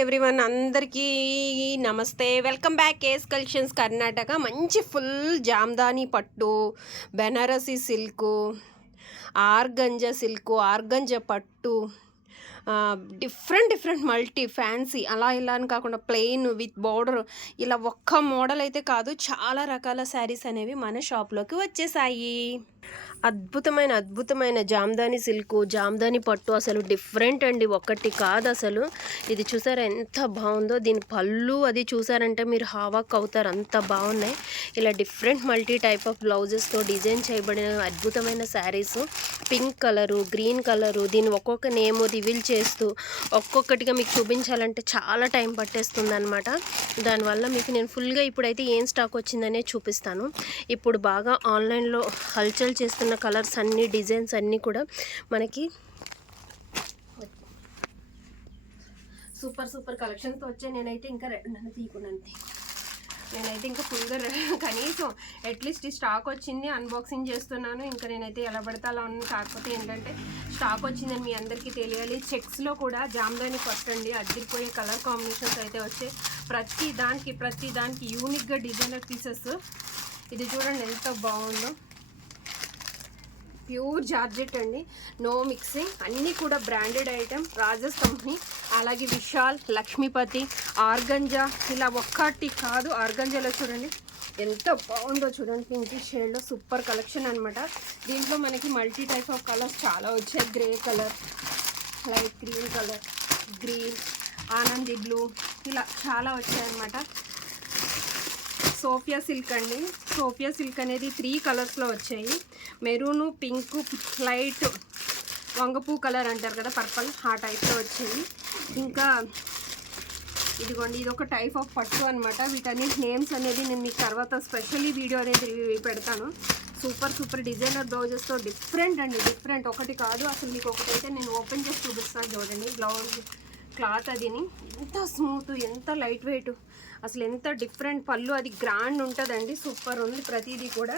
Everyone అందరికీ నమస్తే. Welcome back KS collections Karnataka. మంచి ఫుల్ జామ్దాని పట్టు, Banarasi silk, organza silk, organza పట్టు, డిఫరెంట్ మల్టీ ఫ్యాన్సీ అలా ఇలా అని కాకుండా ప్లెయిన్ విత్ బార్డర్, ఇలా ఒక్క మోడల్ అయితే కాదు, చాలా రకాల శారీస్ అనేవి మన షాప్లోకి వచ్చేసాయి. అద్భుతమైన జామ్దాని సిల్కు, జామ్దాని పట్టు అసలు డిఫరెంట్ అండి, ఒక్కటి కాదు అసలు. ఇది చూసారా ఎంత బాగుందో. దీని పళ్ళు అది చూసారంటే మీరు హావాక్ అవుతారు, అంత బాగున్నాయి. ఇలా డిఫరెంట్ మల్టీ టైప్ ఆఫ్ బ్లౌజెస్తో డిజైన్ చేయబడిన అద్భుతమైన saris. Pink colour, green colour, దీన్ని ఒక్కొక్క నేమ్ రివీల్ చేస్తూ ఒక్కొక్కటిగా మీకు చూపించాలంటే చాలా టైం పట్టేస్తుంది అనమాట. దానివల్ల మీకు నేను ఫుల్గా ఇప్పుడైతే ఏం స్టాక్ వచ్చిందనే చూపిస్తాను. ఇప్పుడు బాగా ఆన్లైన్లో హల్చల్ చేస్తున్న కలర్స్ అన్ని, డిజైన్స్ అన్నీ కూడా మనకి సూపర్ కలెక్షన్తో వచ్చాయి. నేనైతే ఇంకా నేనైతే ఇంకా ఫుల్గా కనీసం అట్లీస్ట్ ఈ స్టాక్ వచ్చింది, అన్బాక్సింగ్ చేస్తున్నాను. ఇంకా నేనైతే ఎలా పడితే అలా ఉన్నాను. కాకపోతే ఏంటంటే స్టాక్ వచ్చిందని మీ అందరికీ తెలియాలి. చెక్స్లో కూడా జామ్దాని పట్టండి, అద్దరిపోయే కలర్ కాంబినేషన్స్ అయితే వచ్చాయి. ప్రతి దానికి యూనిక్గా డిజైనర్ పీసెస్. ఇది చూడండి ఎంత బాగుందో, ప్యూర్ జార్జెట్ అండి, నో మిక్సింగ్. అన్నీ కూడా బ్రాండెడ్ ఐటెం, రాజస్ కంపెనీ. అలాగే విశాల్, లక్ష్మీపతి, ఆర్గంజా, ఇలా ఒక్కటి కాదు. ఆర్గంజాలో చూడండి ఎంత బాగుందో చూడండి, పింక్ షేడ్లో సూపర్ కలెక్షన్ అనమాట. దీంట్లో మనకి మల్టీ టైప్ ఆఫ్ కలర్స్ చాలా వచ్చాయి. Grey colour, light green colour, green, Anandi blue, ఇలా చాలా వచ్చాయన్నమాట. సోఫియా సిల్క్ అండి. సోఫియా సిల్క్ అనేది 3 కలర్స్లో వచ్చాయి. మెరూను, పింక్, లైట్ వంగపూ కలర్ అంటారు కదా, పర్పల్, ఆ టైప్లో వచ్చాయి. ఇంకా ఇదిగోండి, ఇది ఒక టైప్ ఆఫ్ పట్టు అనమాట. వీటన్నిటి నేమ్స్ అనేది నేను మీకు తర్వాత స్పెషల్లీ వీడియో అనేది పెడతాను. సూపర్ డిజైనర్ బ్లౌజెస్తో డిఫరెంట్ అండి, డిఫరెంట్ ఒకటి కాదు అసలు. మీకు ఒకటైతే నేను ఓపెన్ చేసి చూపిస్తాను చూడండి. బ్లౌజ్ క్లాత్ అదిని ఎంత స్మూత్, ఎంత లైట్ వెయిట్, అసలు ఎంత డిఫరెంట్. పళ్ళు అది గ్రాండ్ ఉంటుందండి, సూపర్ ఉంది ప్రతిదీ కూడా.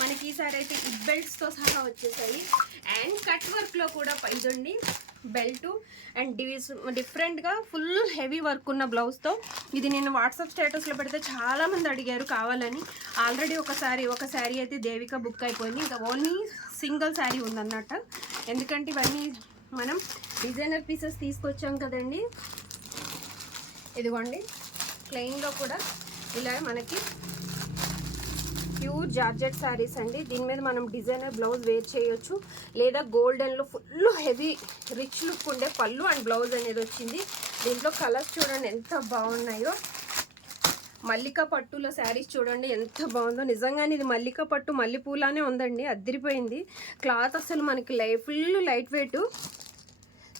మనకి ఈసారి అయితే ఇప్ బెల్ట్స్తో సహా వచ్చేసాయి. అండ్ కట్ వర్క్లో కూడా ఇదండి బెల్ట్ అండ్ డిఫరెంట్గా ఫుల్ హెవీ వర్క్ ఉన్న బ్లౌజ్తో. ఇది నేను వాట్సాప్ స్టేటస్లో పెడితే చాలామంది అడిగారు కావాలని. ఆల్రెడీ ఒక శారీ అయితే దేవిక బుక్ అయిపోయింది. ఇంకా ఓన్లీ సింగిల్ శారీ ఉందన్నట్టు. ఎందుకంటే ఇవన్నీ మనం డిజైనర్ పీసెస్ తీసుకొచ్చాం కదండి. ఇదిగోండి, ప్లెయిన్లో కూడా ఇలా మనకి ప్యూర్ జార్జెట్ శారీస్ అండి. దీని మీద మనం డిజైనర్ బ్లౌజ్ వేర్ చేయొచ్చు, లేదా గోల్డెన్లో ఫుల్ హెవీ రిచ్ లుక్ ఉండే పళ్ళు అండ్ బ్లౌజ్ అనేది వచ్చింది. దీంట్లో కలర్స్ చూడండి ఎంత బాగున్నాయో. మల్లికా పట్టులో శారీస్ చూడండి ఎంత బాగుందో. నిజంగానే ఇది మల్లికా పట్టు, మల్లెపూలానే ఉందండి, అద్దరిపోయింది. క్లాత్ అసలు మనకి ఫుల్ లైట్ వెయిట్.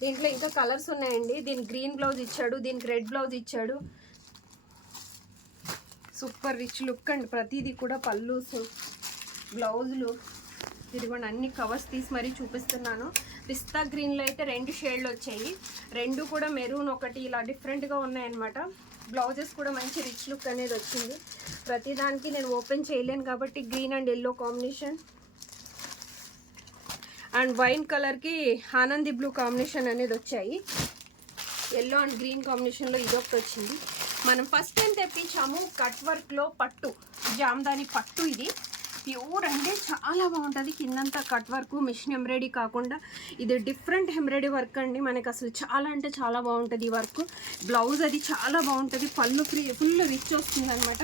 దీంట్లో ఇంకా కలర్స్ ఉన్నాయండి. దీనికి గ్రీన్ బ్లౌజ్ ఇచ్చాడు, దీనికి రెడ్ బ్లౌజ్ ఇచ్చాడు. సూపర్ రిచ్ లుక్ అండి ప్రతిదీ కూడా. పళ్ళుస్, బ్లౌజులు, ఇదిగోండి అన్ని కవర్స్ తీసి మరీ చూపిస్తున్నాను. పిస్తా గ్రీన్లో అయితే 2 షేడ్లు వచ్చాయి. 2 కూడా మెరూన్ ఒకటి, ఇలా డిఫరెంట్గా ఉన్నాయన్నమాట. బ్లౌజెస్ కూడా మంచి రిచ్ లుక్ అనేది వచ్చింది. ప్రతిదానికి నేను ఓపెన్ చేయలేను కాబట్టి green and yellow combination, and wine కలర్కి ఆనంది బ్లూ కాంబినేషన్ అనేది వచ్చాయి. ఎల్లో అండ్ గ్రీన్ కాంబినేషన్లో ఇదొకటి వచ్చింది. మనం ఫస్ట్ టైం తెప్పించాము కట్ వర్క్లో పట్టు, జామ్దాని పట్టు. ఇది ప్యూర్ అంటే చాలా బాగుంటుంది. కిందంతా కట్ వర్క్, మిషన్ ఎంబ్రాయిడరీ కాకుండా ఇది డిఫరెంట్ ఎంబ్రాయిడరీ వర్క్ అండి. మనకి అసలు చాలా అంటే చాలా బాగుంటుంది ఈ వర్క్. బ్లౌజ్ అది చాలా బాగుంటుంది. పళ్ళు ఫుల్ రిచ్ వస్తుంది అనమాట.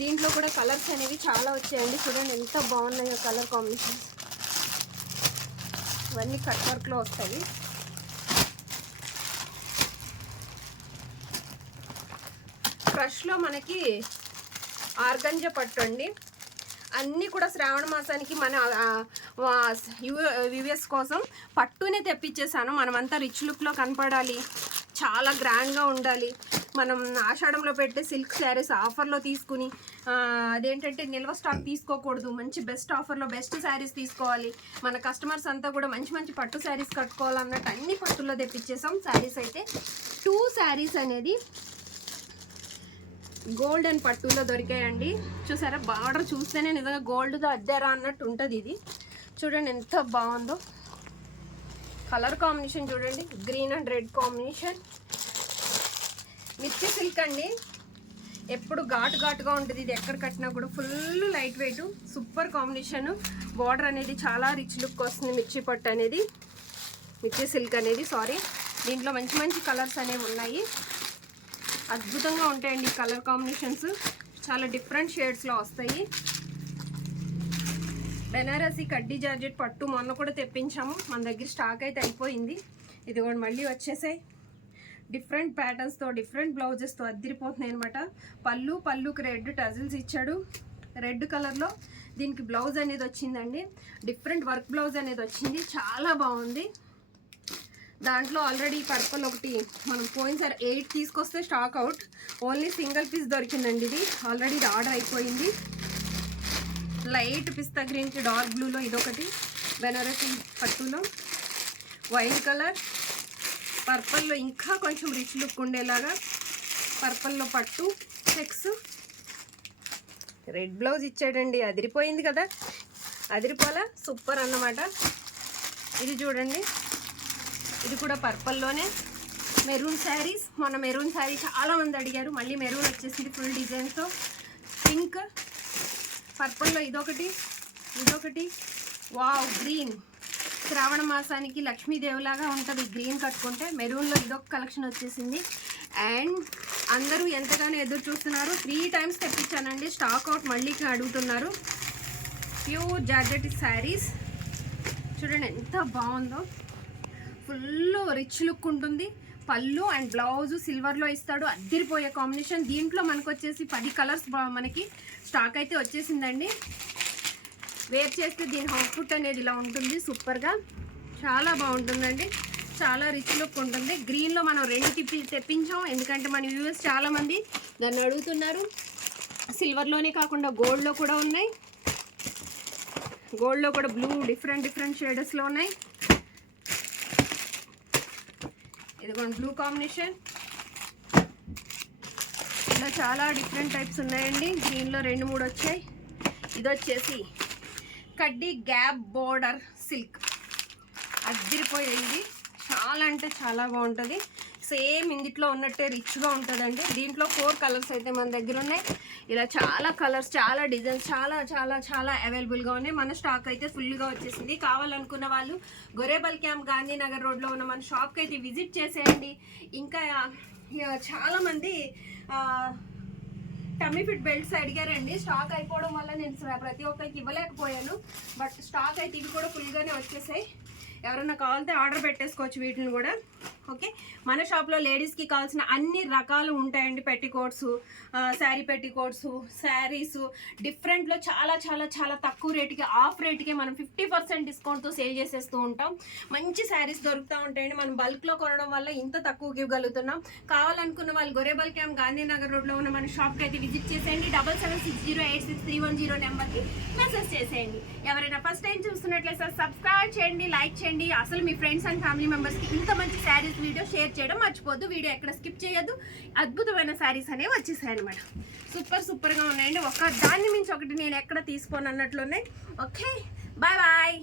దీంట్లో కూడా కలర్స్ అనేవి చాలా వచ్చాయండి. చూడండి ఎంత బాగున్నాయో కలర్ కాంబినేషన్. ఇవన్నీ కట్ వర్క్లో వస్తాయి. క్రష్లో మనకి ఆర్గంజా పట్టు అండి. అన్నీ కూడా శ్రావణ మాసానికి మన వ్యూవర్స్ కోసం పట్టునే తెప్పించేసాను. మనమంతా రిచ్ లుక్లో కనపడాలి, చాలా గ్రాండ్గా ఉండాలి. మనం ఆషాఢంలో పెట్టే సిల్క్ శారీస్ ఆఫర్లో తీసుకుని అదేంటంటే నిల్వ స్టాక్ తీసుకోకూడదు. మంచి బెస్ట్ ఆఫర్లో బెస్ట్ శారీస్ తీసుకోవాలి. మన కస్టమర్స్ అంతా కూడా మంచి పట్టు శారీస్ కట్టుకోవాలన్నట్టు అన్ని పట్టుల్లో తెప్పించేసాం. శారీస్ అయితే 2 శారీస్ అనేది గోల్డెన్ పట్టులో దొరికాయండి. చూసారా, బార్డర్ చూస్తేనే నిజంగా గోల్డ్తో అద్దారా అన్నట్టు ఉంటుంది. ఇది చూడండి ఎంత బాగుందో. కలర్ కాంబినేషన్ చూడండి, గ్రీన్ అండ్ రెడ్ కాంబినేషన్. మిర్చి సిల్క్ అండి, ఎప్పుడు ఘాటుగా ఉంటుంది. ఇది ఎక్కడ కట్టినా కూడా full light weight, super combination. Border అనేది చాలా రిచ్ లుక్ వస్తుంది. మిర్చి పట్టు అనేది, మిర్చి సిల్క్ అనేది సారీ. దీంట్లో మంచి మంచి కలర్స్ అనేవి ఉన్నాయి, అద్భుతంగా ఉంటాయండి కలర్ కాంబినేషన్స్. చాలా డిఫరెంట్ షేడ్స్లో వస్తాయి. బెనారసి కడ్డీ జార్జెట్ పట్టు మొన్న కూడా తెప్పించాము, మన దగ్గర స్టాక్ అయితే అయిపోయింది. ఇది కూడా మళ్ళీ వచ్చేసాయి. డిఫరెంట్ ప్యాటర్న్స్తో, డిఫరెంట్ బ్లౌజెస్తో అద్దరిపోతున్నాయి అనమాట. పళ్ళుకి రెడ్ టజిల్స్ ఇచ్చాడు, రెడ్ కలర్లో. దీనికి బ్లౌజ్ అనేది వచ్చిందండి, డిఫరెంట్ వర్క్ బ్లౌజ్ అనేది వచ్చింది, చాలా బాగుంది. దాంట్లో ఆల్రెడీ పర్పుల్ ఒకటి మనం పోయినసారి 8 తీసుకొస్తే stock out, only single piece దొరికిందండి. ఇది ఆల్రెడీ ఇది ఆర్డర్ అయిపోయింది. లైట్ పిస్తా గ్రీన్కి డార్క్ బ్లూలో ఇదొకటి, బెనారసి పట్టులో వైన్ కలర్, పర్పుల్లో ఇంకా కొంచెం రిచ్ లుక్ ఉండేలాగా పర్పుల్లో పట్టు చెక్స్, రెడ్ బ్లౌజ్ ఇచ్చాడండి. అదిరిపోయింది కదా, అదిరిపోలా, సూపర్ అన్నమాట. ఇది చూడండి, ఇది కూడా పర్పుల్లోనే మెరూన్ శారీస్. మొన్న మెరూన్ శారీ చాలామంది అడిగారు, మళ్ళీ మెరూన్ వచ్చేసింది ఫుల్ డిజైన్తో. పింక్, పర్పుల్లో ఇదొకటి, వావ్ గ్రీన్. శ్రావణ మాసానికి లక్ష్మీదేవిలాగా ఉంటుంది గ్రీన్ కట్టుకుంటే. మెరూన్లో ఇదొక కలెక్షన్ వచ్చేసింది. అండ్ అందరూ ఎంతగానో ఎదురు చూస్తున్నారు, 3 టైమ్స్ తెప్పించానండి, స్టాక్ అవుట్ మళ్ళీ అడుగుతున్నారు. ప్యూర్ జార్జెట్ శారీస్ చూడండి ఎంత బాగుందో, ఫుల్ రిచ్ లుక్ ఉంటుంది. పళ్ళు అండ్ బ్లౌజ్ సిల్వర్లో ఇస్తాడు, అద్దరిపోయే కాంబినేషన్. దీంట్లో మనకు వచ్చేసి 10 కలర్స్ మనకి స్టాక్ అయితే వచ్చేసిందండి. వేర్ చేస్తే దీని అవుట్పుట్ అనేది ఇలా ఉంటుంది, సూపర్గా చాలా బాగుంటుందండి, చాలా రిచ్ లుక్ ఉంటుంది. గ్రీన్లో మనం 2 తెప్పించాం, ఎందుకంటే మన వ్యూవర్స్ చాలామంది దాన్ని అడుగుతున్నారు. సిల్వర్లోనే కాకుండా గోల్డ్లో కూడా ఉన్నాయి, గోల్డ్లో కూడా బ్లూ డిఫరెంట్ షేడర్స్లో ఉన్నాయి. ఇది కూడా బ్లూ కాంబినేషన్, ఇలా చాలా డిఫరెంట్ టైప్స్ ఉన్నాయండి. గ్రీన్లో 2-3 వచ్చాయి. ఇది వచ్చేసి కడ్డీ గ్యాప్ బోర్డర్ సిల్క్, అద్దరిపోయేది, చాలా అంటే చాలా బాగుంటుంది. సేమ్ ఇందులో ఉన్నట్టే రిచ్గా ఉంటుందండి. దీంట్లో 4 కలర్స్ అయితే మన దగ్గర ఉన్నాయి. ఇలా చాలా కలర్స్, చాలా డిజైన్స్, చాలా చాలా చాలా అవైలబుల్గా ఉన్నాయి. మన స్టాక్ అయితే ఫుల్గా వచ్చేసింది. కావాలనుకున్న వాళ్ళు గొరేబల్ క్యాంప్ గాంధీనగర్ రోడ్లో ఉన్న మన షాప్కి అయితే విజిట్ చేసేయండి. ఇంకా చాలామంది టమ్మీ ఫిట్ బెల్ట్స్ అడిగారండి, స్టాక్ అయిపోవడం వల్ల నేను ప్రతి ఒక్కరికి ఇవ్వలేకపోయాను. బట్ స్టాక్ అయితే ఇవి కూడా ఫుల్గానే వచ్చేసాయి. ఎవరైనా కావాలంటే ఆర్డర్ పెట్టేసుకోవచ్చు వీటిని కూడా. ఓకే, మన షాప్లో లేడీస్కి కావాల్సిన అన్ని రకాలు ఉంటాయండి. పెట్టికోట్స్, శారీ పెట్టికోట్స్, శారీస్ డిఫరెంట్లో చాలా చాలా చాలా తక్కువ రేటుకి, ఆఫ్ రేటుకే మనం 50% డిస్కౌంట్తో సేల్ చేసేస్తూ ఉంటాం. మంచి శారీస్ దొరుకుతూ ఉంటాయండి. మనం బల్క్లో కొనడం వల్ల ఇంత తక్కువకి ఇవ్వగలుగుతున్నాం. కావాలనుకున్న వాళ్ళు గొరేబల్ క్యాంప్ గాంధీనగర్ రోడ్లో ఉన్న మన షాప్కి అయితే విజిట్ చేసేయండి. 7760866310 నెంబర్కి మెసేజ్ చేసేయండి. ఎవరైనా ఫస్ట్ టైం చూస్తున్నట్లయితే సబ్స్క్రైబ్ చేయండి, లైక్ చేయండి. అసలు మీ ఫ్రెండ్స్ అండ్ ఫ్యామిలీ మెంబర్స్కి ఇంత మంచి శారీస్ వీడియో షేర్ చేయడం మర్చిపోద్దు. వీడియో ఎక్కడ స్కిప్ చేయొద్దు. అద్భుతమైన శారీస్ అనేవి వచ్చేసాయి అనమాట. సూపర్గా ఉన్నాయండి. ఒక దాన్ని మించి ఒకటి నేను ఎక్కడ తీసుకోను అన్నట్లున్నాయి. Okay, bye.